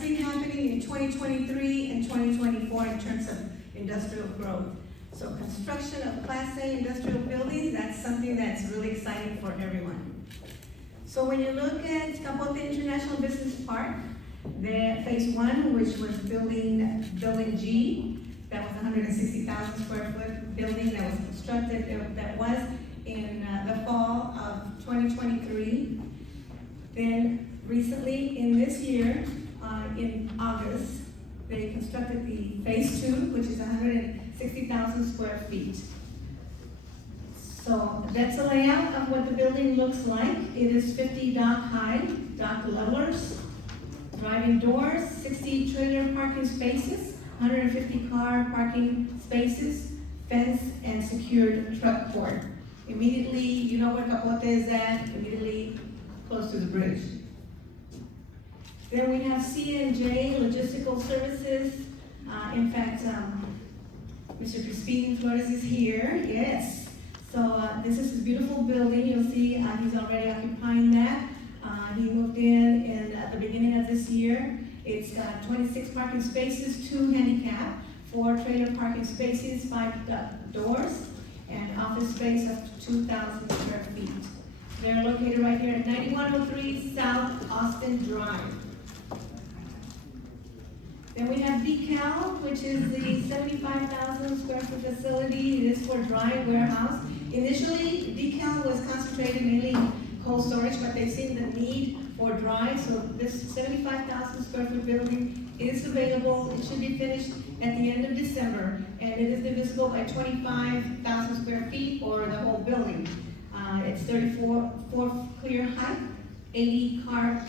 been happening in 2023 and 2024 in terms of industrial growth. So construction of Class A industrial buildings, that's something that's really exciting for everyone. So when you look at Capote International Business Park, the phase one, which was building G, that was 160,000 square foot building that was constructed, that was in the fall of 2023. Then recently in this year, in August, they constructed the phase two, which is 160,000 square feet. So that's a layout of what the building looks like. It is 50 dock high, dock levelers, driving doors, 60 trailer parking spaces, 150 car parking spaces, fence, and secured truck court. Immediately, you know where Capote is at, immediately close to the bridge. Then we have C&J Logistical Services. In fact, Mr. Crispin Flores is here, yes. So this is a beautiful building. You'll see he's already occupying that. He moved in at the beginning of this year. It's got 26 parking spaces, 2 handicap, 4 trailer parking spaces, 5 doors, and office space of 2,000 square feet. They're located right here at 9103 South Austin Drive. Then we have Decal, which is the 75,000 square foot facility. It is for dry warehouse. Initially, Decal was concentrated mainly in cold storage, but they've seen the need for dry, so this 75,000 square foot building is available. It should be finished at the end of December, and it is divisible by 25,000 square feet or the whole building. It's 34 clear height, 80 car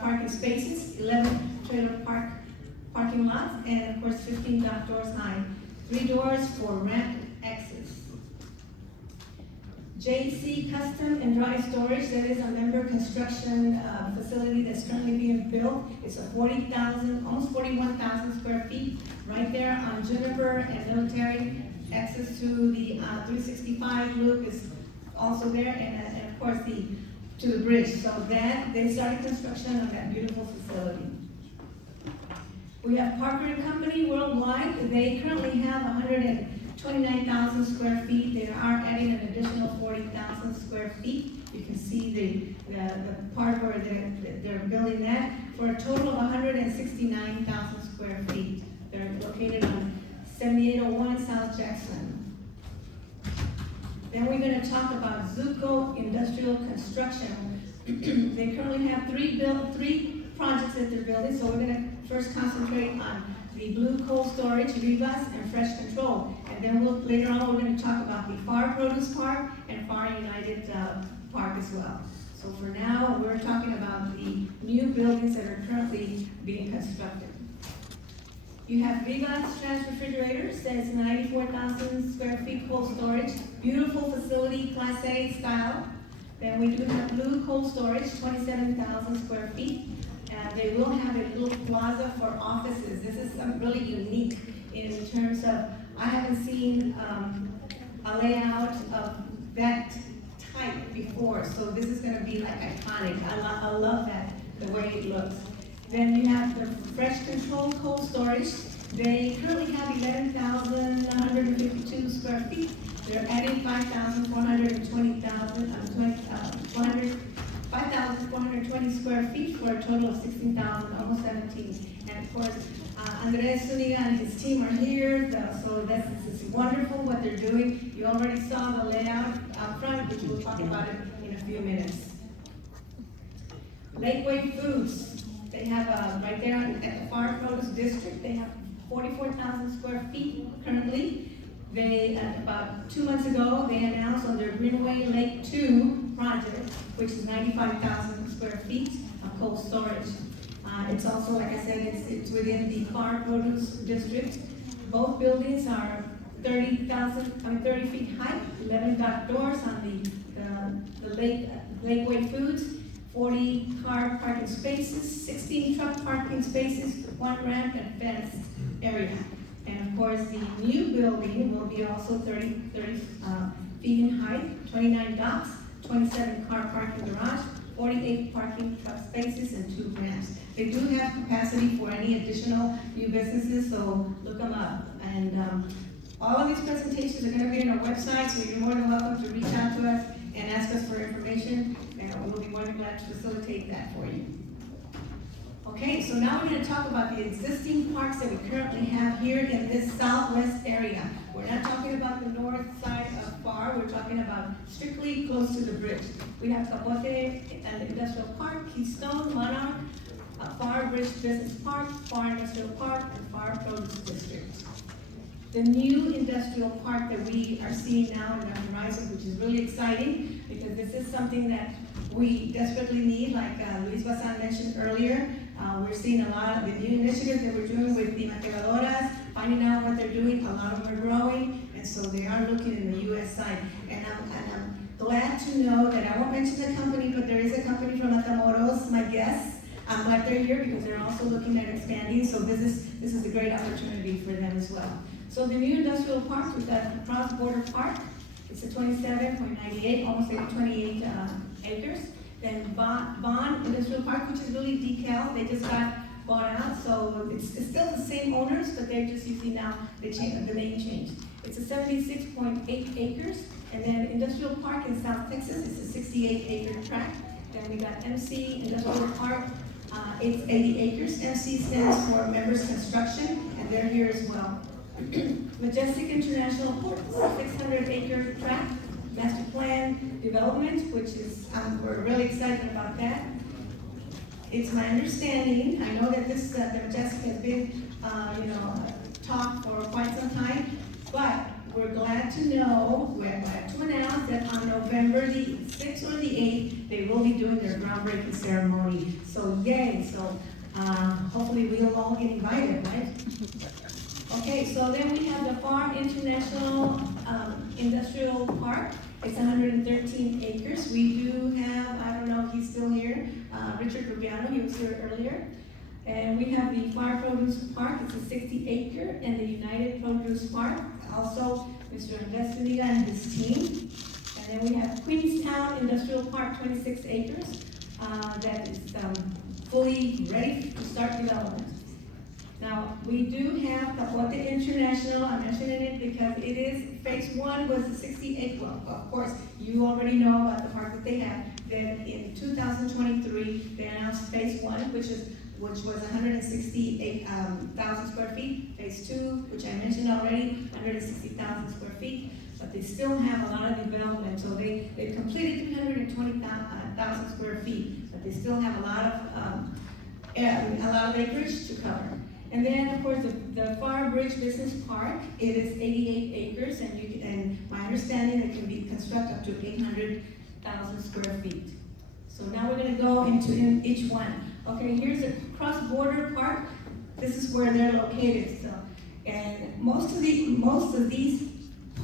parking spaces, 11 trailer parking lots, and of course 15 dock doors high. 3 doors for ramp access. JC Custom and Dry Storage, that is a member construction facility that's currently being built. It's a 40,000, almost 41,000 square feet, right there on Juniper and Military. Access to the 365 loop is also there, and of course to the bridge. So that they started construction on that beautiful facility. We have Parker & Company Worldwide. They currently have 129,000 square feet. They are adding an additional 40,000 square feet. You can see the part where they're building that for a total of 169,000 square feet. They're located on 7801 South Jackson. Then we're going to talk about Zuko Industrial Construction. They currently have 3 projects that they're building, so we're going to first concentrate on the Blue Cold Storage, Rivas, and Fresh Control. And then later on, we're going to talk about the Pharr Produce Park and Pharr United Park as well. So for now, we're talking about the new buildings that are currently being constructed. You have Rivas Trans Refrigerators, that's 94,000 square feet cold storage. Beautiful facility, Class A style. Then we do have Blue Cold Storage, 27,000 square feet. They will have a little plaza for offices. This is really unique in terms of, I haven't seen a layout of that type before, so this is going to be like iconic. I love that, the way it looks. Then you have the Fresh Control Cold Storage. They currently have 11,152 square feet. They're adding 5,420 square feet for a total of 16,000, almost 17. And of course, Andres Zuniga and his team are here, so this is wonderful what they're doing. You already saw the layout out front, which we'll talk about it in a few minutes. Lakeway Foods. They have right there at the Pharr Produce District, they have 44,000 square feet currently. They, about 2 months ago, they announced on their Greenway Lake 2 project, which is 95,000 square feet of cold storage. It's also, like I said, it's within the Pharr Produce District. Both buildings are 30 feet high, 11 dock doors on the Lakeway Foods. 40 car parking spaces, 16 truck parking spaces, 1 ramp and fenced area. And of course, the new building will be also 30 feet in height, 29 docks, 27 car parking garage, 48 parking truck spaces and 2 ramps. They do have capacity for any additional new businesses, so look them up. And all of these presentations are going to be on our website, so you're more than welcome to reach out to us and ask us for information, and we'll be more than glad to facilitate that for you. Okay, so now we're going to talk about the existing parks that we currently have here in this southwest area. We're not talking about the north side of Pharr, we're talking about strictly close to the bridge. We have Capote and Industrial Park, Keystone, Monarch, Pharr Bridge Business Park, Pharr Industrial Park, and Pharr Produce District. The new industrial park that we are seeing now in the horizon, which is really exciting, because this is something that we desperately need, like Luis Bazan mentioned earlier. We're seeing a lot of the new initiatives that we're doing with the maquiladoras, finding out what they're doing. A lot of them are growing, and so they are looking in the U.S. side. And I'm glad to know that I won't mention the company, but there is a company from Matamoros, my guess. I'm glad they're here because they're also looking at expanding, so this is a great opportunity for them as well. So the new industrial parks, we've got the Cross Border Park. It's a 27.98, almost 28 acres. Then Bond Industrial Park, which is really decal. They just got bought out, so it's still the same owners, but they're just using now the name change. It's a 76.8 acres. And then Industrial Park in South Texas, it's a 68-acre tract. Then we got MC Industrial Park. It's 80 acres. MC stands for Members Construction, and they're here as well. Majestic International Port, 600-acre tract, master plan development, which is, we're really excited about that. It's my understanding, I know that this, the Majestic has been, talked for quite some time, but we're glad to know, we're glad to announce that on November the 6th or the 8th, they will be doing their groundbreaking ceremony. So yay, so hopefully we'll all get invited, right? Okay, so then we have the Pharr International Industrial Park. It's 113 acres. We do have, I don't know if he's still here, Richard Rubiano, he was here earlier. And we have the Pharr Produce Park, it's a 60-acre, and the United Produce Park, also Mr. Investiga and his team. And then we have Queenstown Industrial Park, 26 acres, that is fully ready to start development. Now, we do have Capote International. I'm mentioning it because it is, phase 1 was the 68, well, of course, you already know about the park that they have. Then in 2023, they announced phase 1, which was 168,000 square feet. Phase 2, which I mentioned already, 160,000 square feet. But they still have a lot of development. So they've completed 320,000 square feet, but they still have a lot of acreage to cover. And then, of course, the Pharr Bridge Business Park, it is 88 acres, and my understanding, it can be constructed up to 800,000 square feet. So now we're going to go into each one. Okay, here's a cross-border park. This is where they're located. So, and most of these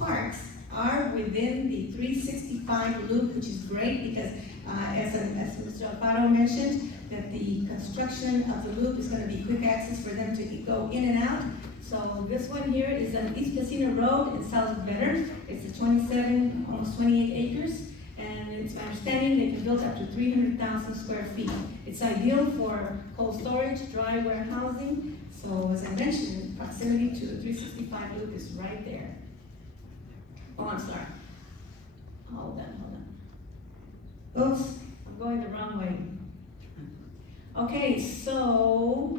parks are within the 365 loop, which is great because, as Mr. Alfaro mentioned, that the construction of the loop is going to be quick access for them to go in and out. So this one here is on East Casino Road in South Better. It's a 27, almost 28 acres. And it's my understanding they can build up to 300,000 square feet. It's ideal for cold storage, dry warehousing. So as I mentioned, proximity to the 365 loop is right there. Oh, I'm sorry. Hold on. Oops, I'm going the wrong way. Okay, so,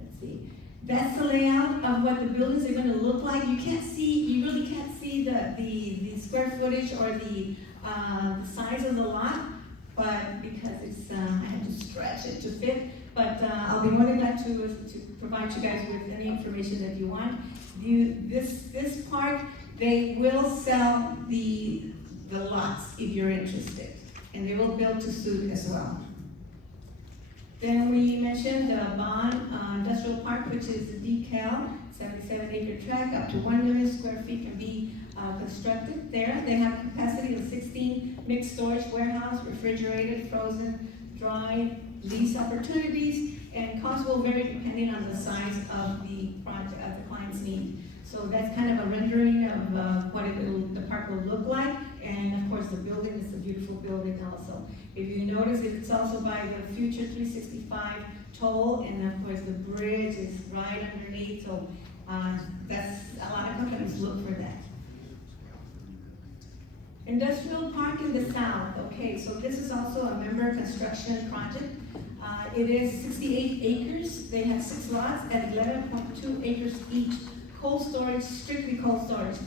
let's see. That's the layout of what the buildings are going to look like. You really can't see the square footage or the size of the lot, but because it's, I had to stretch it to fit. But I'll be more than glad to provide you guys with any information that you want. This park, they will sell the lots if you're interested, and they will build to suit as well. Then we mentioned the Bond Industrial Park, which is the decal, 77-acre tract, up to 1 million square feet can be constructed there. They have capacity of 16 mixed storage warehouse, refrigerated, frozen, dry, lease opportunities, and costs will vary depending on the size of the project, of the client's need. So that's kind of a rendering of what the park will look like. And of course, the building is a beautiful building also. If you notice, it's also by the future 365 toll, and of course, the bridge is right underneath, so that's, a lot of companies look for that. Industrial Park in the South. Okay, so this is also a member construction project. It is 68 acres. They have 6 lots at 11.2 acres each. Cold storage, strictly cold storage.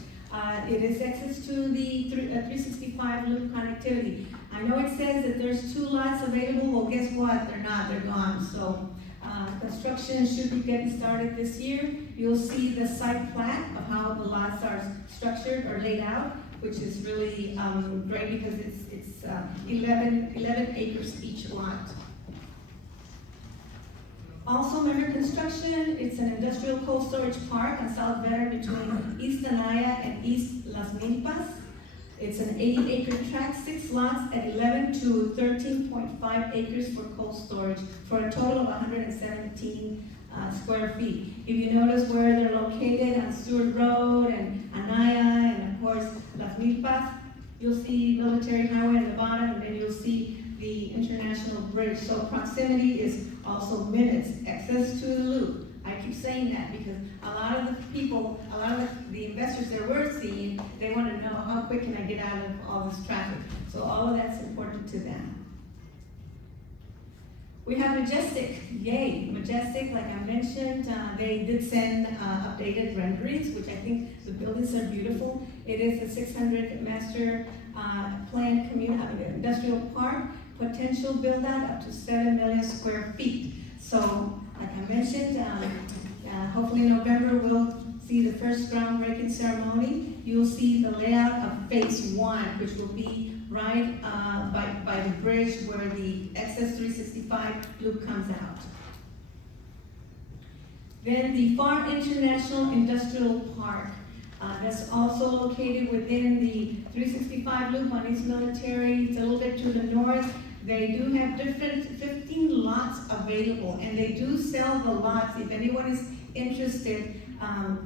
It is access to the 365 loop connectivity. I know it says that there's 2 lots available. Well, guess what? They're not. They're gone. So construction should be getting started this year. You'll see the site plat of how the lots are structured or laid out, which is really great because it's 11 acres each lot. Also, member construction, it's an industrial cold storage park on South Veteran between East Anaya and East Las Milpas. It's an 80-acre tract, 6 lots at 11 to 13.5 acres for cold storage, for a total of 117 square feet. If you notice where they're located on Stewart Road and Anaya and of course Las Milpas, you'll see Military Highway at the bottom, and then you'll see the International Bridge. So proximity is also minutes, access to the loop. I keep saying that because a lot of the people, a lot of the investors that we're seeing, they want to know how quick can I get out of all this traffic. So all of that's important to them. We have Majestic, yay, Majestic, like I mentioned, they did send updated renderings, which I think the buildings are beautiful. It is a 600 master planned industrial park, potential build out up to 7 million square feet. So, like I mentioned, hopefully in November we'll see the first groundbreaking ceremony. You'll see the layout of phase 1, which will be right by the bridge where the XS 365 loop comes out. Then the Pharr International Industrial Park. That's also located within the 365 loop on East Military. It's a little bit to the north. They do have different 15 lots available, and they do sell the lots. If anyone is interested, I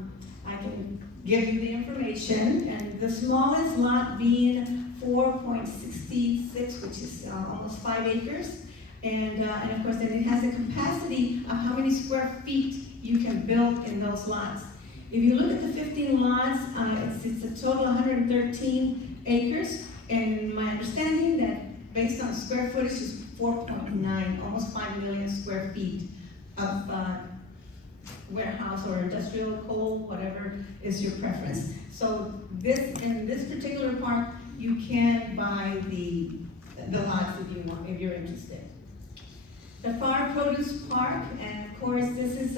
can give you the information. And the smallest lot being 4.66, which is almost 5 acres. And of course, then it has a capacity of how many square feet you can build in those lots. If you look at the 15 lots, it's a total 113 acres, and my understanding that based on square footage is 4.9, almost 5 million square feet of warehouse or industrial coal, whatever is your preference. So in this particular park, you can buy the lots if you want, if you're interested. The Pharr Produce Park, and of course this is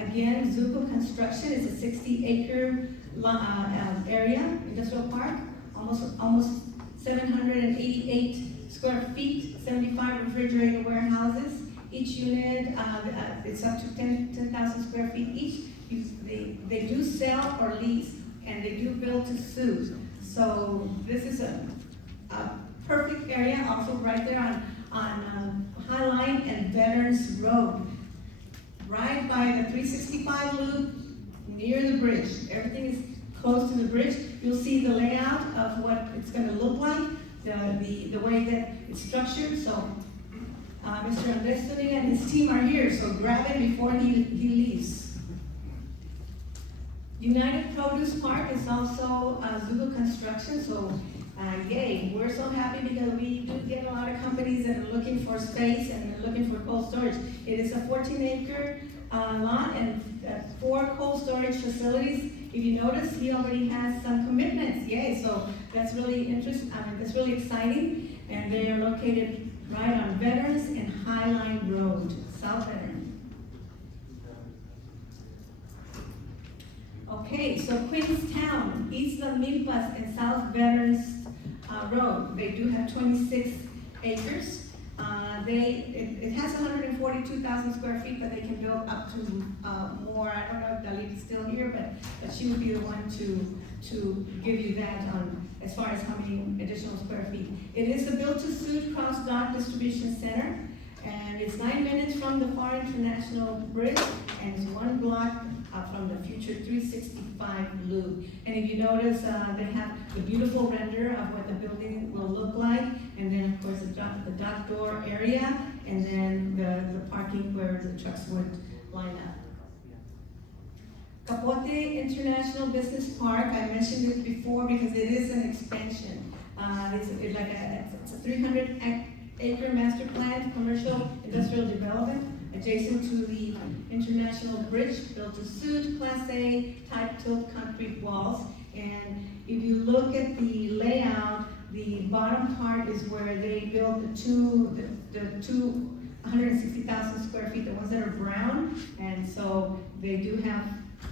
again Zuko Construction. It's a 60-acre area, industrial park, almost 788 square feet, 75 refrigerated warehouses. Each unit, it's up to 10,000 square feet each. They do sell or lease, and they do build to suit. So this is a perfect area, also right there on Highline and Veterans Road, right by the 365 loop, near the bridge. Everything is close to the bridge. You'll see the layout of what it's going to look like, the way that it's structured. So Mr. Andres Zuniga and his team are here, so grab it before he leaves. United Produce Park is also Zuko Construction, so yay, we're so happy because we do get a lot of companies that are looking for space and looking for cold storage. It is a 14-acre lot and 4 cold storage facilities. If you notice, he already has some commitments, yay, so that's really interesting, that's really exciting, and they are located right on Veterans and Highline Road, South Veteran. Okay, so Queenstown, East Las Milpas and South Veterans Road, they do have 26 acres. It has 142,000 square feet, but they can build up to more. I don't know if Dalit is still here, but she would be the one to give you that on as far as how many additional square feet. It is a built-to-suit cross-dock distribution center, And it's 9 minutes from the Pharr International Bridge, and it's 1 block from the future 365 loop. And if you notice, they have the beautiful render of what the building will look like, and then of course the dock door area, and then the parking where the trucks would line up. Capote International Business Park, I mentioned it before because it is an expansion. It's a 300-acre master plan, commercial industrial development adjacent to the International Bridge, built to suit Class A type tilt concrete walls. And if you look at the layout, the bottom part is where they built the two 160,000 square feet, the ones that are brown, and so they do have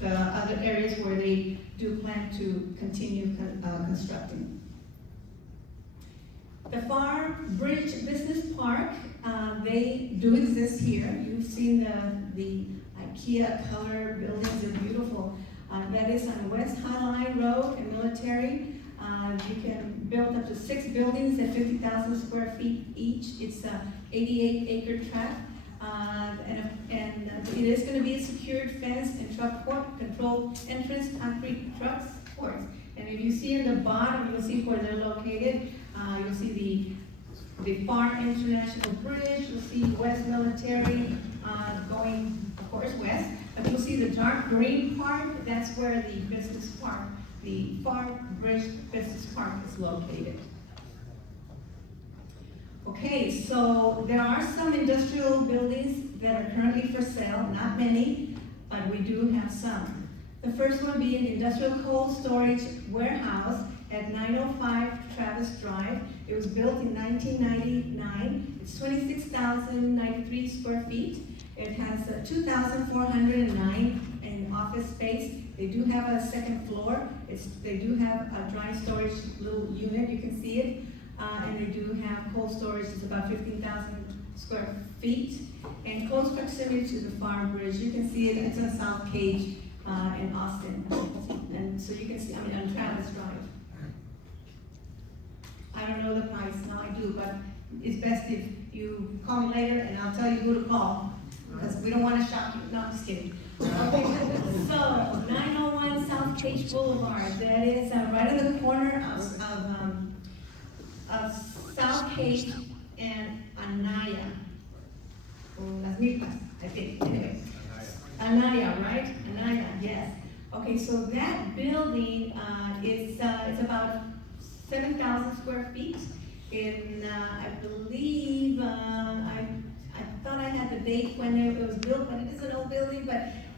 the other areas where they do plan to continue constructing. The Pharr Bridge Business Park, they do exist here. You've seen the IKEA color buildings, they're beautiful. That is on West Highline Road in Military. You can build up to 6 buildings at 50,000 square feet each. It's a 88-acre tract. And it is going to be a secured fence and truck court, controlled entrance, concrete trucks, courts. And if you see in the bottom, you'll see where they're located. You'll see the Pharr International Bridge. You'll see West Military going, of course, west. But you'll see the dark green part. That's where the business park, the Pharr Bridge Business Park, is located. Okay, so there are some industrial buildings that are currently for sale, not many, but we do have some. The first one being the Industrial Cold Storage Warehouse at 905 Travis Drive. It was built in 1999. It's 26,093 square feet. It has 2,409 in office space. They do have a second floor. They do have a dry storage little unit, you can see it. And they do have cold storage, it's about 15,000 square feet. And close proximity to the Pharr Bridge. You can see it, it's on South Cage in Austin. And so you can see, on Travis Drive. I don't know the price, no I do, but it's best if you call me later and I'll tell you who to call. Because we don't want to shock you, no, I'm just kidding. Okay, so 901 South Cage Boulevard, that is right at the corner of South Cage and Anaya. Las Milpas, I think, anyway. Anaya, right? Anaya, yes. Okay, so that building, it's about 7,000 square feet. I believe, I thought I had the date when it was built, but it is an old building,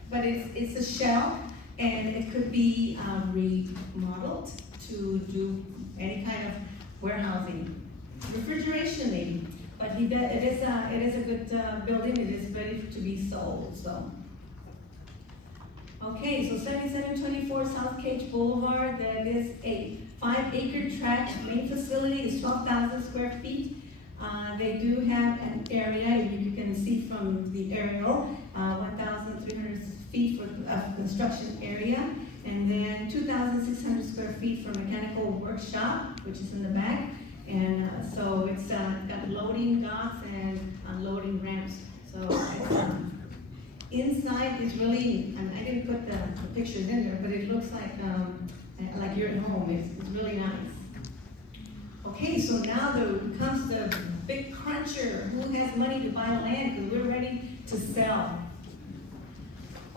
but it's a shell, and it could be remodeled to do any kind of warehousing, refrigeration maybe. But it is a good building. It is ready to be sold. So, okay, so 7724 South Cage Boulevard. That is a 5-acre tract. Main facility is 12,000 square feet. They do have an area, you can see from the aerial, 1,300 feet for construction area, and then 2,600 square feet for mechanical workshop, which is in the back. And so it's got loading docks and unloading ramps. So inside is really, I didn't put the pictures in there, but it looks like you're at home. It's really nice. Okay, so now comes the big cruncher. Who has money to buy land? Because we're ready to sell.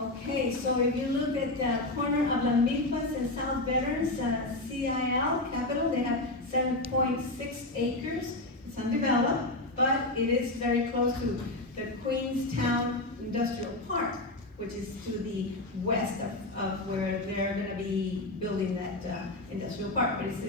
Okay, so if you look at the corner of La Milpas and South Veterans, CIL Capital, they have 7.6 acres. It's undeveloped, but it is very close to the Queenstown Industrial Park, which is to the west of where they're going to be building that industrial park. But it's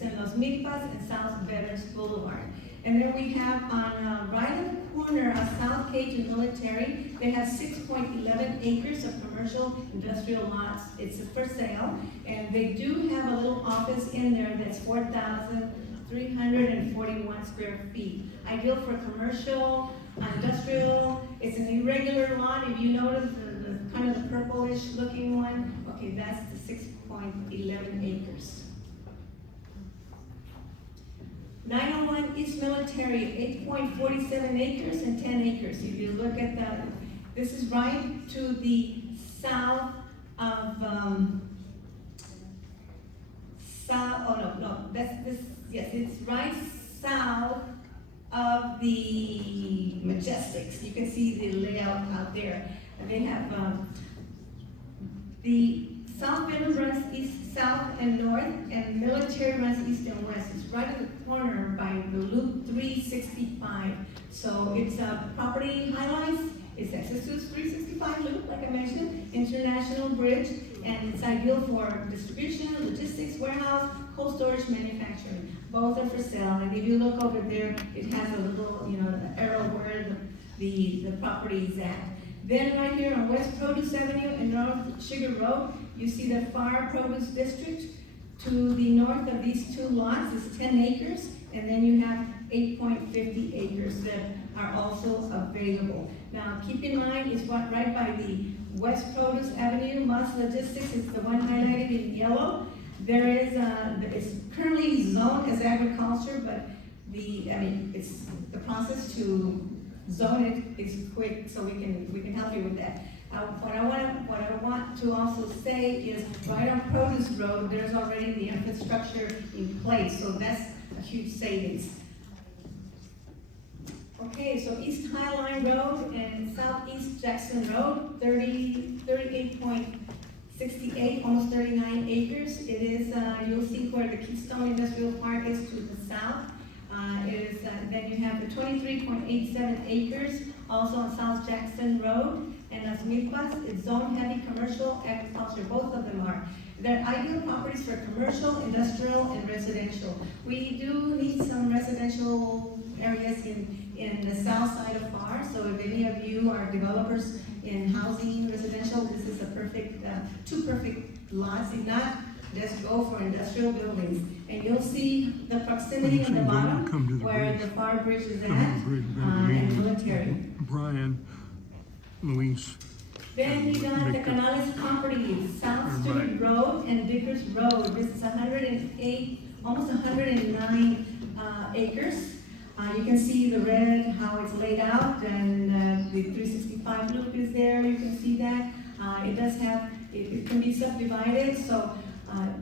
in Las Milpas and South Veterans Boulevard. And then we have on right at the corner of South Cage and Military, they have 6.11 acres of commercial industrial lots. It's for sale, and they do have a little office in there that's 4,341 square feet. Ideal for commercial, industrial. It's an irregular lot. If you notice the kind of the purplish looking one, okay, that's the 6.11 acres. 901 East Military, 8.47 acres and 10 acres. If you look at that, this is right to the south of, yes, it's right south of the Majestics. You can see the layout out there. And they have, the South Middle runs east, south, and north, and Military runs east and west. It's right in the corner by the Loop 365. So it's property highlights. It's access to 365 Loop, like I mentioned, International Bridge, and it's ideal for distribution, logistics, warehouse, cold storage, manufacturing. Both are for sale. And if you look over there, it has a little, the arrow where the property is at. Then right here on West Produce Avenue and North Sugar Road, you see the Pharr Produce District. To the north of these two lots is 10 acres, and then you have 8.50 acres that are also available. Now, keep in mind, it's right by the West Produce Avenue, Moss Logistics, it's the one highlighted in yellow. There is, it's currently zoned as agriculture, but it's the process to zone it is quick, so we can help you with that. What I want to also say is, right on Produce Road, there's already the infrastructure in place, so that's a huge savings. Okay, so East Highline Road and Southeast Jackson Road, 38.68, almost 39 acres. It is, you'll see where the Keystone Industrial Park is to the south. Then you have the 23.87 acres, also on South Jackson Road. And Las Milpas, it's zone heavy commercial agriculture, both of them are. They're ideal properties for commercial, industrial, and residential. We do need some residential areas in the south side of Pharr, so if any of you are developers in housing, residential, this is a perfect, two perfect lots. If not, let's go for industrial buildings. And you'll see the proximity on the bottom where the Pharr Bridge is at, and Military. Brian, Luis. Then you got the Canales properties, South Stewart Road and Vickers Road. This is 108, almost 109 acres. You can see the red, how it's laid out, and the 365 loop is there. You can see that. It does have, it can be subdivided, so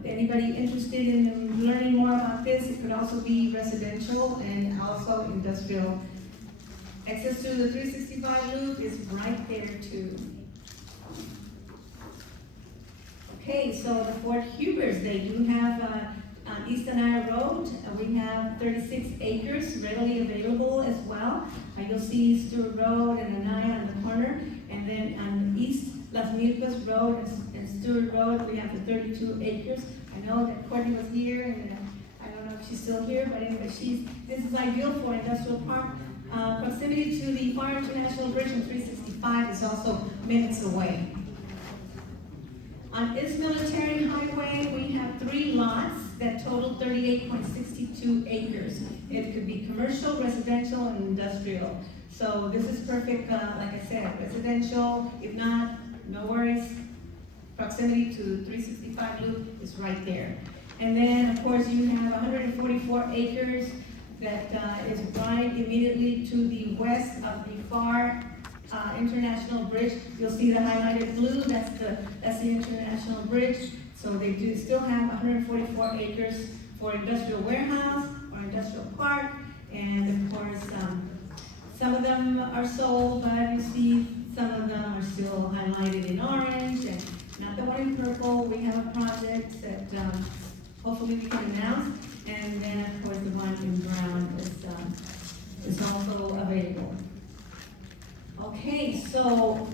anybody interested in learning more about this, it could also be residential and also industrial. Access to the 365 loop is right there too. Okay, so the Fort Hubers, they do have on East Anaya Road, we have 36 acres readily available as well. You'll see Stewart Road and Anaya on the corner, and then on East Las Milpas Road and Stewart Road, we have the 32 acres. I know that Courtney was here, and I don't know if she's still here, but anyway, this is ideal for industrial park. Proximity to the Pharr International Bridge on 365 is also minutes away. On East Military Highway, we have 3 lots that total 38.62 acres. It could be commercial, residential, and industrial. So this is perfect, like I said, residential. If not, no worries. Proximity to 365 loop is right there. And then, of course, you have 144 acres that is right immediately to the west of the Pharr International Bridge. You'll see the highlighted blue, that's the International Bridge. So they do still have 144 acres for industrial warehouse or industrial park. And of course, some of them are sold, but you see some of them are still highlighted in orange and not the one in purple. We have a project that hopefully we can announce. And then, of course, the one in brown is also available. Okay, so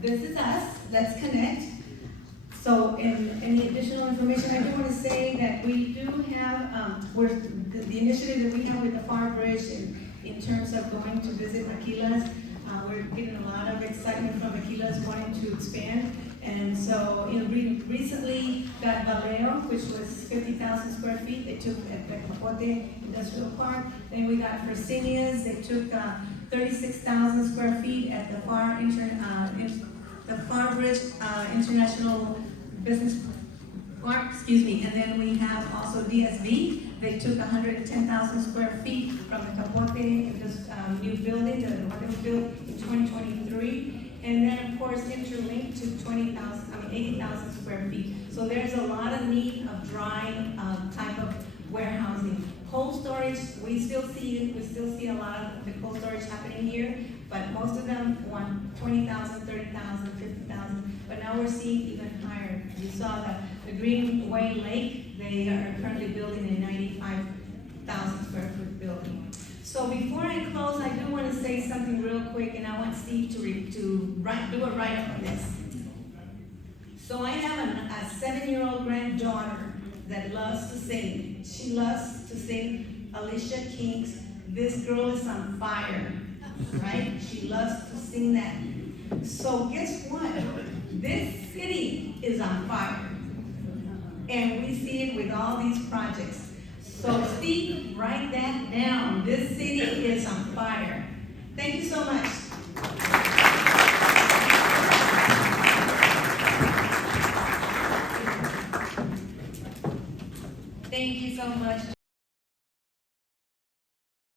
this is us. Let's connect. So, in any additional information, I do want to say that we do have the initiative that we have with the Pharr Bridge in terms of going to visit Maquilas. We're getting a lot of excitement from Maquilas wanting to expand. And so, we recently got Vallejo, which was 50,000 square feet. They took at the Capote Industrial Park. Then we got Fresenius. They took 36,000 square feet at the Pharr Bridge International Business Park. And then we have also DSV, They took 110,000 square feet from the Capote, this new building that was built in 2023. And then, of course, interlinked to 80,000 square feet. So there's a lot of need of dry type of warehousing. Cold storage, we still see a lot of the cold storage happening here, but most of them want 20,000, 30,000, 50,000. But now we're seeing even higher. You saw the Greenway Lake, they are currently building a 95,000 square foot building. So before I close, I do want to say something real quick, and I want Steve to do a write-up on this. So I have a 7-year-old granddaughter that loves to sing. She loves to sing Alicia King's "This Girl Is on Fire," right? She loves to sing that. So guess what? This city is on fire. And we see it with all these projects. So Steve, write that down. This city is on fire. Thank you so much. Thank you so much,